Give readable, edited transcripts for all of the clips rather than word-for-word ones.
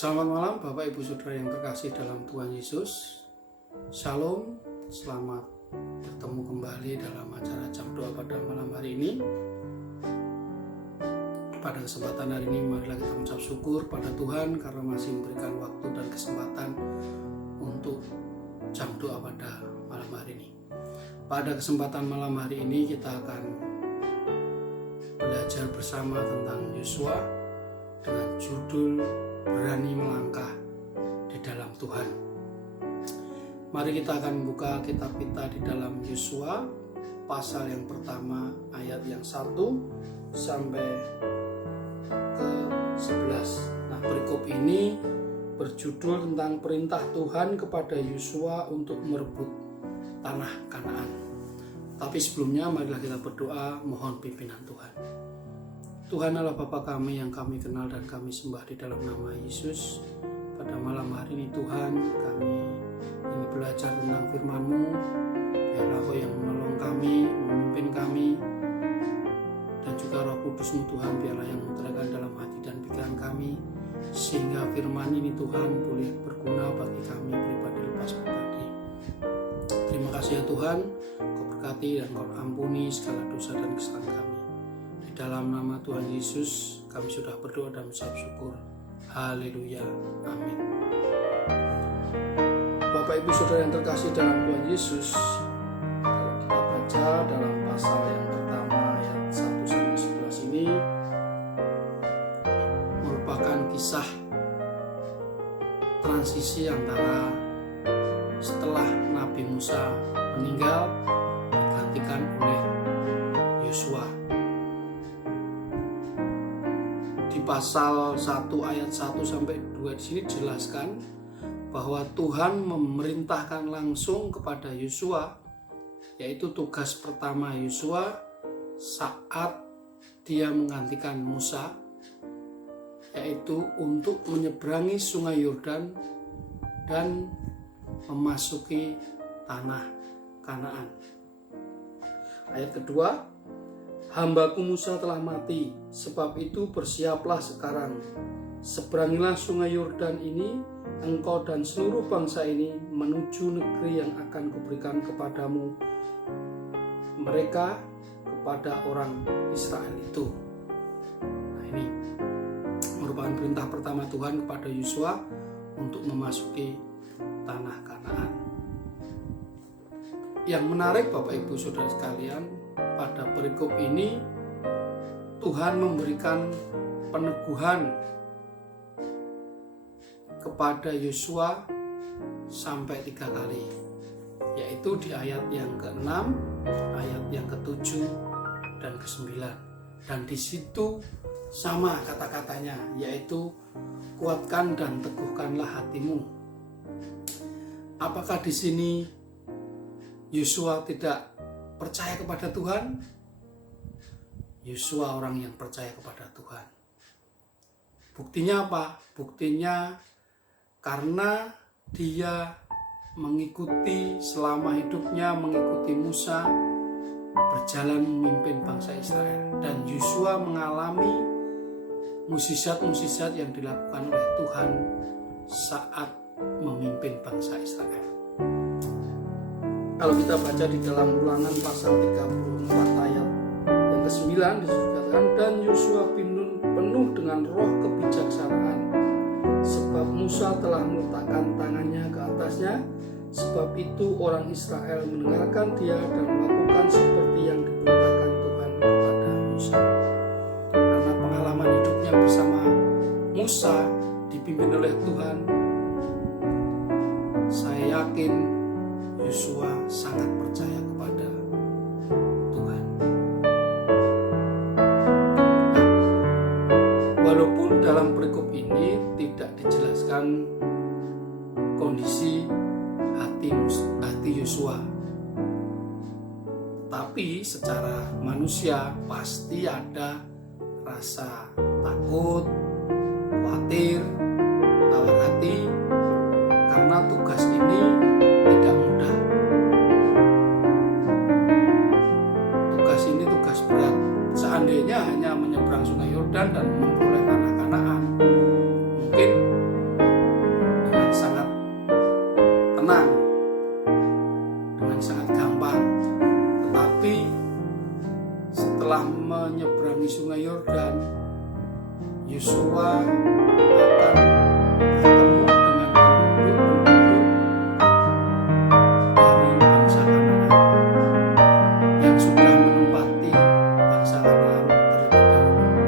Selamat malam Bapak Ibu Saudara yang terkasih dalam Tuhan Yesus. Shalom, selamat bertemu kembali dalam acara jam doa pada malam hari ini. Pada kesempatan hari ini marilah kita mengucap syukur pada Tuhan karena masih memberikan waktu dan kesempatan untuk jam doa pada malam hari ini. Pada kesempatan malam hari ini kita akan belajar bersama tentang Yosua dengan judul Berani Melangkah di dalam Tuhan. Mari kita akan membuka kitab kita di dalam Yosua pasal yang pertama ayat yang 1 sampai ke 11. Nah, perikop ini berjudul tentang perintah Tuhan kepada Yosua untuk merebut tanah Kanaan. Tapi sebelumnya marilah kita berdoa mohon pimpinan Tuhan. Tuhan Allah Bapa kami yang kami kenal dan kami sembah di dalam nama Yesus. Pada malam hari ini Tuhan, kami ingin belajar tentang firman-Mu. Biarlah Kau yang menolong kami, memimpin kami, dan juga Roh Kudus-Mu Tuhan, biarlah yang menerangkan dalam hati dan pikiran kami, sehingga firman ini Tuhan boleh berguna bagi kami pribadi lepas pribadi. Terima kasih ya Tuhan, Kau berkati dan Kau ampuni segala dosa dan kesalahan kami. Dalam nama Tuhan Yesus kami sudah berdoa dan mengucap syukur. Haleluya. Amin. Bapak Ibu Saudara yang terkasih dalam Tuhan Yesus, kalau kita baca dalam pasal yang pertama ayat 1 sampai 11 ini merupakan kisah transisi antara setelah Nabi Musa meninggal digantikan oleh Yosua. Pasal 1 ayat 1 sampai 2 di sini dijelaskan bahwa Tuhan memerintahkan langsung kepada Yosua, yaitu tugas pertama Yosua saat dia menggantikan Musa, yaitu untuk menyeberangi Sungai Yordan dan memasuki tanah Kanaan. Ayat kedua, Hambaku Musa telah mati, sebab itu bersiaplah sekarang. Seberangilah Sungai Yordan ini, engkau dan seluruh bangsa ini menuju negeri yang akan kuberikan kepadamu, mereka kepada orang Israel itu. Nah, ini merupakan perintah pertama Tuhan kepada Yosua untuk memasuki tanah Kanaan. Yang menarik Bapak Ibu Saudara sekalian, pada perikop ini Tuhan memberikan peneguhan kepada Yosua sampai 3 kali, yaitu di ayat yang ke-6, ayat yang ke-7 dan ke-9. Dan di situ sama kata-katanya, yaitu kuatkan dan teguhkanlah hatimu. Apakah di sini Yosua tidak percaya kepada Tuhan? Yosua orang yang percaya kepada Tuhan. Buktinya apa? Buktinya karena dia mengikuti selama hidupnya, mengikuti Musa berjalan memimpin bangsa Israel. Dan Yosua mengalami mukjizat-mukjizat yang dilakukan oleh Tuhan saat memimpin bangsa Israel. Kalau kita baca di dalam Ulangan pasal 34 ayat yang ke-9 disebutkan, dan Yosua penuh dengan roh kebijaksanaan, sebab Musa telah meletakkan tangannya ke atasnya. Sebab itu orang Israel mendengarkan dia dan melakukan seperti yang diperintahkan Tuhan kepada Musa. Karena pengalaman hidupnya bersama Musa dipimpin oleh Tuhan, saya yakin Yosua sangat percaya kepada Tuhan. Walaupun dalam perikop ini tidak dijelaskan kondisi hati Yosua, tapi secara manusia pasti ada rasa takut, khawatir, tawar hati, karena tugas ini tidak mudah. Tugas ini tugas berat. Seandainya hanya menyeberang Sungai Yordan dan memperoleh tanah Kanaan, mungkin tenang, dengan sangat gampang. Tetapi setelah menyeberangi sungai Yordan, Yosua akan bertemu dengan penduduk-penduduk dari bangsa Kanaan yang sudah menempati bangsa Kanaan terlebih dahulu,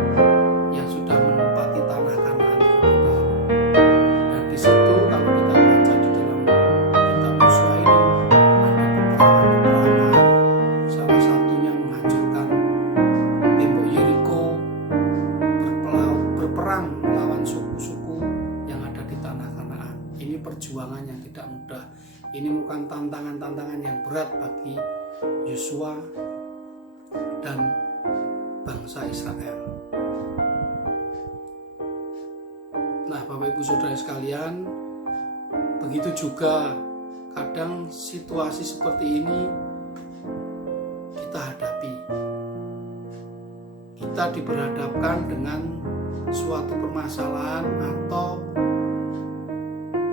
yang sudah menempati tanah Kanaan terlebih dahulu. Dan di situ kalau kita baca di dalam kitab Yosua ini ada peperangan-peperangan, salah satunya menghancurkan tembok Yeriko, berperang melawan suku-suku yang ada di tanah Kanaan. Ini perjuangan yang tidak mudah. Ini bukan tantangan-tantangan yang berat bagi Yosua dan bangsa Israel. Nah, Bapak Ibu Saudara sekalian, begitu juga kadang situasi seperti ini kita hadapi. Kita diberhadapkan dengan suatu permasalahan atau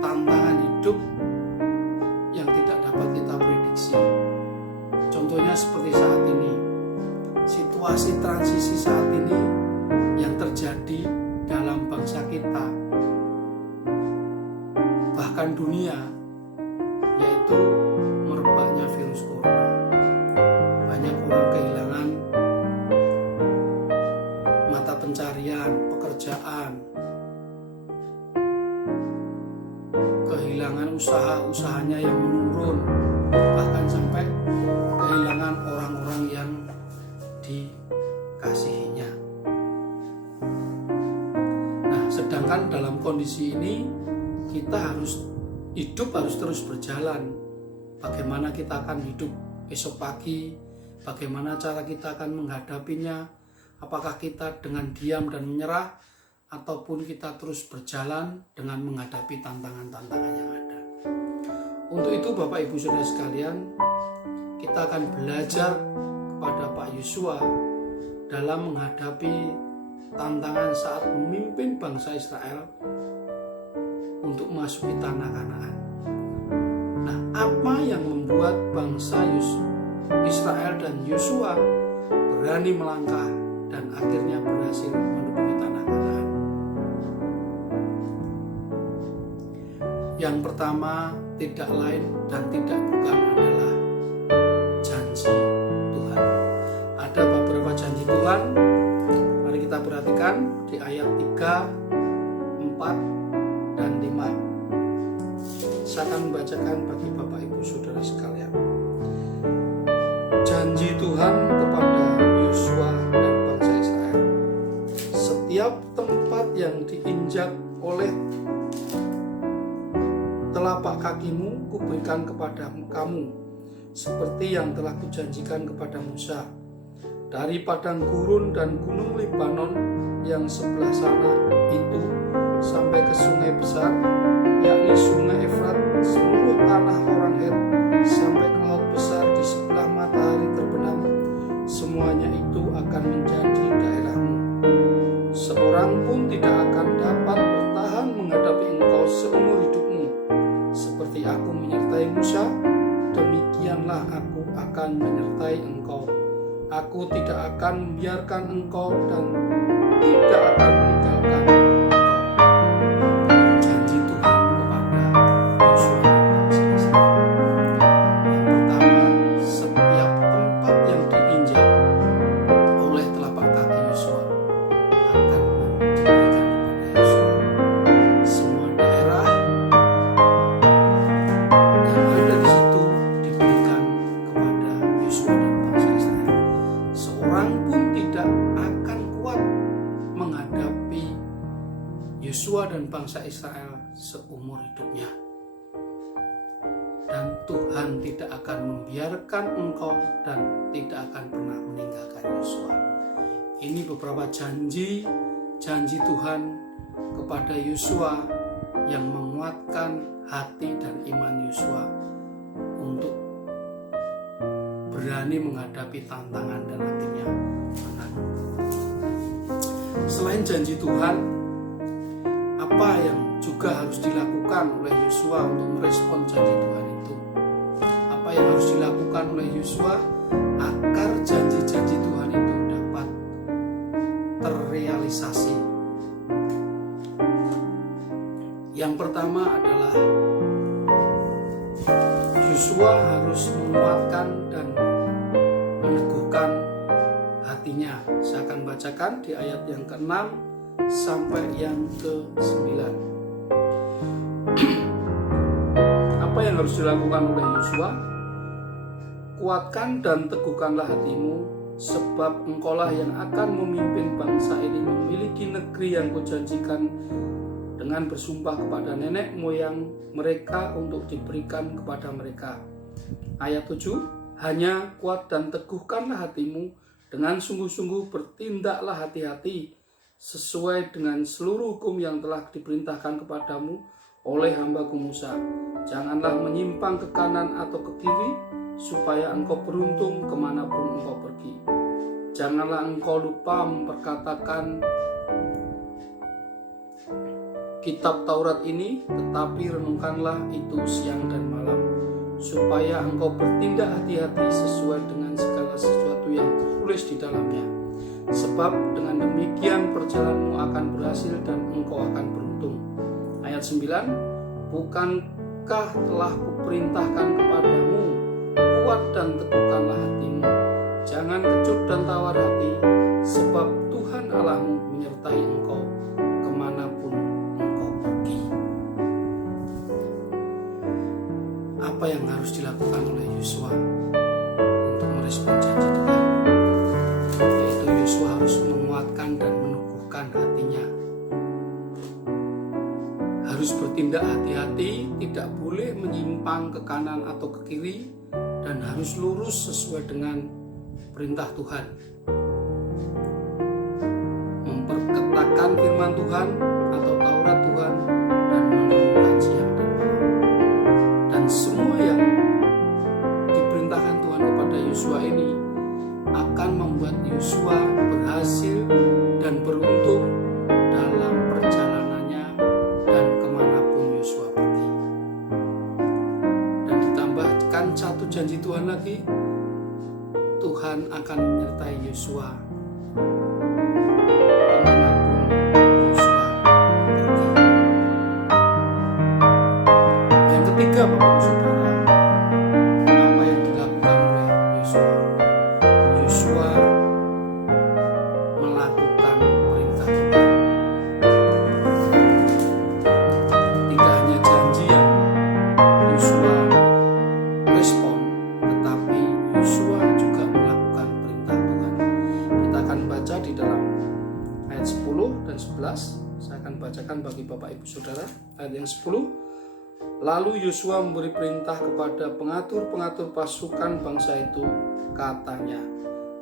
tantangan hidup yang tidak dapat kita prediksi. Contohnya seperti saat ini, situasi transisi saat ini yang terjadi dalam bangsa kita, bahkan dunia, yaitu merebaknya virus corona. Banyak orang kehilangan mata pencarian, pekerjaan, kehilangan usahanya yang menurun, bahkan sampai kehilangan orang-orang yang dikasihinya. Nah, sedangkan dalam kondisi ini kita hidup harus terus berjalan. Bagaimana kita akan hidup esok pagi, bagaimana cara kita akan menghadapinya, apakah kita dengan diam dan menyerah, ataupun kita terus berjalan dengan menghadapi tantangan-tantangan yang ada. Untuk itu Bapak Ibu Saudara sekalian, kita akan belajar kepada Pak Yosua dalam menghadapi tantangan saat memimpin bangsa Israel untuk memasuki tanah Kanaan. Nah, apa yang membuat bangsa Israel dan Yosua berani melangkah dan akhirnya berhasil menduduki tanah Kanaan? Yang pertama, tidak lain dan tidak bukan adalah janji Tuhan. Ada beberapa janji Tuhan. Mari kita perhatikan di ayat 3, 4, dan 5. Saya akan membacakan bagi Bapak Ibu Saudara sekalian. Janji Tuhan kepada Yosua dan bangsa Israel. Setiap tempat yang diinjak oleh telapak kakimu kuberikan kepada kamu, seperti yang telah kujanjikan kepada Musa. Dari padang gurun dan gunung Libanon yang sebelah sana itu sampai ke sungai besar, yakni sungai Efrat, seluruh tanah orang Het, sampai ke laut besar di sebelah matahari terbenam, semuanya itu akan menjadi daerahmu. Seorang pun tidak akan dapat bertahan menghadapi engkau seumur hidupmu. Seperti aku menyertai Musa, demikianlah aku akan menyertai engkau. Aku tidak akan membiarkan engkau dan tidak akan meninggalkan engkau. Janji Tuhan kepada Yosua dan bangsa Israel. Yang pertama, setiap tempat yang diinjak oleh telapak kaki Yosua akan diberikan kepada Yosua. Semua daerah yang ada di situ diberikan kepada Yosua dan bangsa Israel. Seorang pun tidak akan kuat menghadapi Yosua dan bangsa Israel seumur hidupnya. Dan Tuhan tidak akan membiarkan engkau dan tidak akan pernah meninggalkan Yosua. Ini beberapa janji Tuhan kepada Yosua yang menguatkan hati dan iman Yosua untuk berani menghadapi tantangan dan akhirnya menang. Selain janji Tuhan, apa yang juga harus dilakukan oleh Yosua untuk merespon janji Tuhan pertama adalah Yosua harus menguatkan dan meneguhkan hatinya. Saya akan bacakan di ayat yang ke-6 sampai yang ke-9. Apa yang harus dilakukan oleh Yosua? Kuatkan dan teguhkanlah hatimu, sebab engkaulah yang akan memimpin bangsa ini memiliki negeri yang kujanjikan dengan bersumpah kepada nenek moyang mereka untuk diberikan kepada mereka. Ayat 7, hanya kuat dan teguhkanlah hatimu, dengan sungguh-sungguh bertindaklah hati-hati sesuai dengan seluruh hukum yang telah diperintahkan kepadamu oleh hamba-Ku Musa. Janganlah menyimpang ke kanan atau ke kiri, supaya engkau beruntung kemanapun engkau pergi. Janganlah engkau lupa memperkatakan kitab Taurat ini, tetapi renungkanlah itu siang dan malam, supaya engkau bertindak hati-hati sesuai dengan segala sesuatu yang tertulis di dalamnya. Sebab dengan demikian perjalananmu akan berhasil dan engkau akan beruntung. Ayat 9, bukankah telah kuperintahkan kepadamu, kuat dan teguhkanlah hatimu, jangan kecut dan tawar hati, sebab Tuhan Allahmu menyertai engkau kemanapun engkau pergi. Apa yang harus dilakukan oleh Yosua untuk merespon janji Tuhan? Yaitu Yosua harus menguatkan dan meneguhkan hatinya. Harus bertindak hati-hati, tidak boleh menyimpang ke kanan atau ke kiri, dan harus lurus sesuai dengan perintah Tuhan. Memperkatakan firman Tuhan atau Taurat Tuhan dan merenungkan siang dan malam. Dan semua yang diperintahkan Tuhan kepada Yosua ini akan membuat Yosua berhasil dan beruntung dalam perjalanannya dan kemanapun Yosua pergi. Dan ditambahkan satu janji Tuhan lagi, Tuhan akan menyertai Yosua kemanapun Yosua pergi. Yang ketiga, Bapak Saudara, apa yang dilakukan oleh Yosua? Yosua melakukan perintah Tuhan. Tidak hanya janji yang Yosua respon, tetapi Yosua juga melakukan perintah Tuhan. Kita akan baca di dalam ayat 10 dan 11. Saya akan bacakan bagi Bapak Ibu Saudara. Ayat yang 10. Lalu Yosua memberi perintah kepada pengatur-pengatur pasukan bangsa itu, katanya,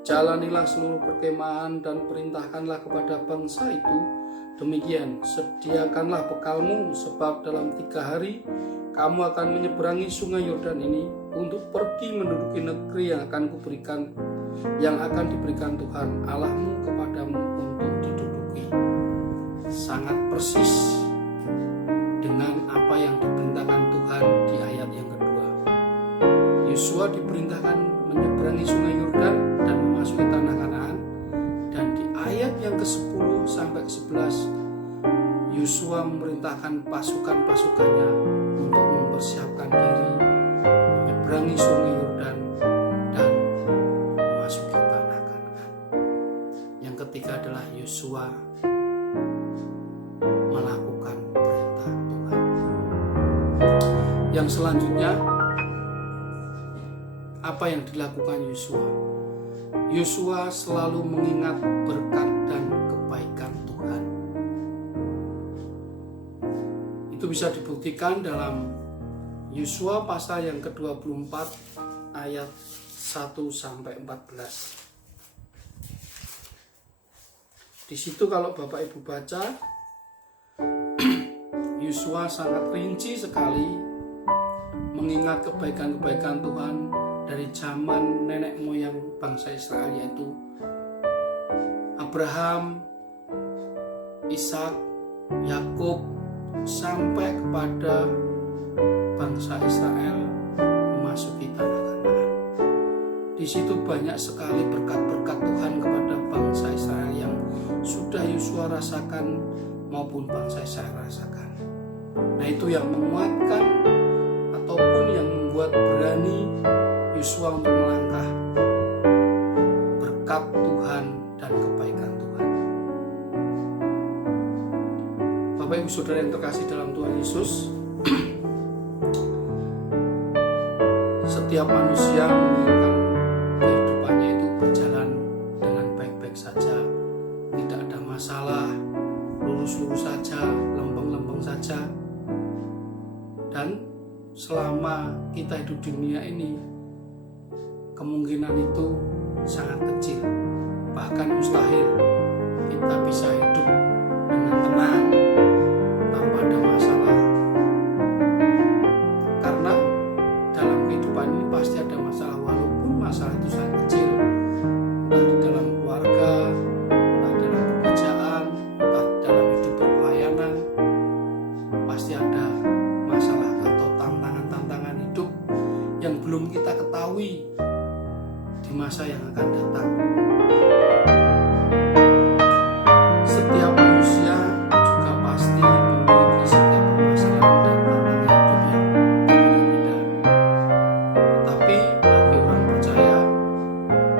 jalanilah seluruh perkemahan dan perintahkanlah kepada bangsa itu, demikian, sediakanlah bekalmu, sebab dalam 3 hari kamu akan menyeberangi sungai Yordan ini untuk pergi menduduki negeri yang akan kuberikan, yang akan diberikan Tuhan Allahmu kepadamu untuk diduduki. Sangat persis dengan apa yang diperintahkan Tuhan di ayat yang kedua. Yosua diperintahkan menyeberangi sungai Yordan dan memasuki tanah Kanaan, dan di ayat yang ke-10 sampai ke-11 Yosua memerintahkan pasukan-pasukannya untuk mempersiapkan diri menyeberangi sungai Yordan dan memasuki tanah Kanaan. Yang ketiga adalah Yosua melakukan perintah Tuhan. Yang selanjutnya, apa yang dilakukan Yosua? Yosua selalu mengingat berkat dan kebaikan Tuhan. Itu bisa dibuktikan dalam Yosua pasal yang ke-24 ayat 1 sampai 14. Di situ kalau Bapak Ibu baca, Yosua sangat rinci sekali mengingat kebaikan-kebaikan Tuhan dari zaman nenek moyang bangsa Israel, yaitu Abraham, Ishak, Yakub, sampai kepada bangsa Israel memasuki tanah Kanaan. Di situ banyak sekali berkat-berkat Tuhan kepada bangsa Israel yang sudah Yosua rasakan maupun bangsa Israel rasakan. Nah, itu yang menguatkan ataupun yang membuat berani Yosua untuk melangkah berkat Tuhan dan kebaikan Tuhan. Bapak Ibu Saudara yang terkasih dalam Tuhan Yesus, setiap manusia menginginkan kehidupannya itu berjalan dengan baik-baik saja, tidak ada masalah, lurus-lurus saja, lempeng-lempeng saja. Dan selama kita hidup di dunia ini, kemungkinan itu sangat kecil, bahkan mustahil kita bisa hidup dengan tenang tanpa ada masalah. Karena dalam kehidupan ini pasti ada masalah, walaupun masalah itu sangat kecil, entah di dalam keluarga, entah dalam pekerjaan, entah dalam hidup berpelayanan, pasti ada masalah atau tantangan-tantangan hidup yang belum kita ketahui di masa yang akan datang. Setiap manusia juga pasti memiliki setiap permasalahan dan tantangan hidup yang berbeda-beda. Tapi bagi orang percaya,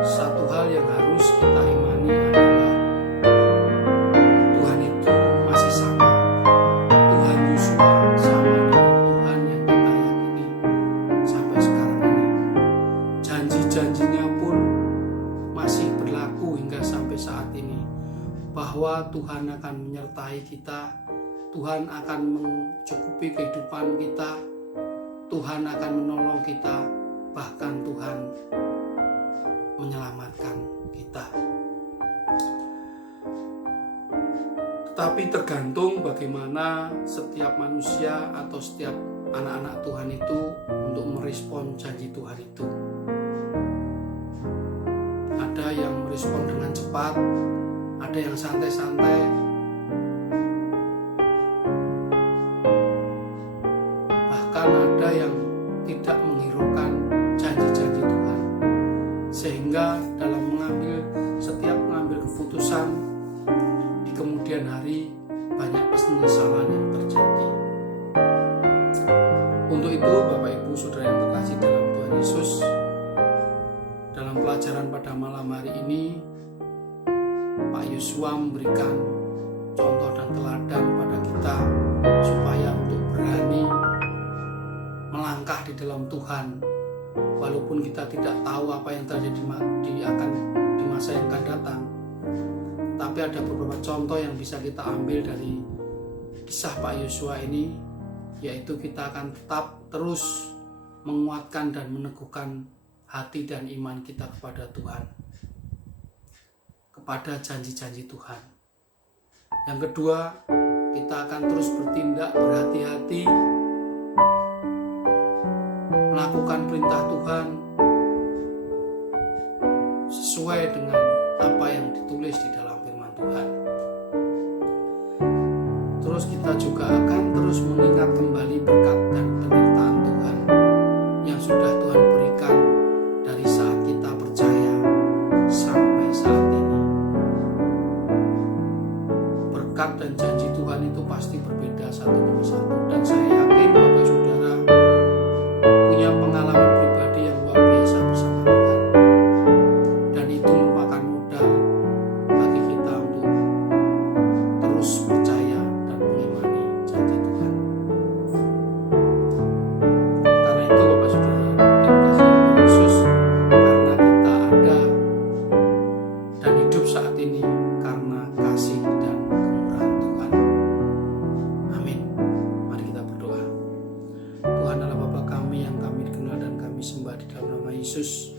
satu hal yang harus kita imani adalah Tuhan itu masih sama. Tuhan Yosua sama dengan Tuhan yang kita yakini sampai sekarang ini. Janji-janjinya pun masih berlaku hingga sampai saat ini, bahwa Tuhan akan menyertai kita, Tuhan akan mencukupi kehidupan kita, Tuhan akan menolong kita, bahkan Tuhan menyelamatkan kita. Tetapi tergantung bagaimana setiap manusia atau setiap anak-anak Tuhan itu untuk merespon janji Tuhan itu. Ada yang merespon dengan cepat, ada yang santai-santai, bahkan ada yang tidak menghiraukan janji-janji Tuhan, sehingga dalam setiap mengambil keputusan di kemudian hari banyak penyesalan yang terjadi. Untuk itu Bapak Ibu Saudara yang terkasih dalam Tuhan Yesus, dalam pelajaran pada malam hari ini Pak Yosua memberikan contoh dan teladan pada kita supaya untuk berani melangkah di dalam Tuhan, walaupun kita tidak tahu apa yang terjadi di masa yang akan datang. Tapi ada beberapa contoh yang bisa kita ambil dari kisah Pak Yosua ini, yaitu kita akan tetap terus menguatkan dan meneguhkan hati dan iman kita kepada Tuhan, kepada janji-janji Tuhan. Yang kedua, kita akan terus bertindak berhati-hati, melakukan perintah Tuhan sesuai dengan apa yang ditulis di dalam firman Tuhan. Terus kita juga akan terus mengingat kembali berkat dan penyertaan Tuhan yang sudah Tuhan berikan dari saat kita percaya sampai saat ini. Berkat dan janji Tuhan itu pasti berbeda satu demi satu, dan saya yakin Bapak Saudara punya pengalaman pribadi yang luar biasa bersama Tuhan, dan itu merupakan modal bagi kita untuk terus percaya dan mengimani janji Tuhan. Karena itu Bapak Saudara dan kasih Tuhan Yesus, karena kita ada dan hidup saat ini karena kasih dan kemurahan Tuhan. Amin. Mari kita berdoa. Tuhan Allah Bapa kami yang kami kenal dan kami sembah di dalam nama Yesus.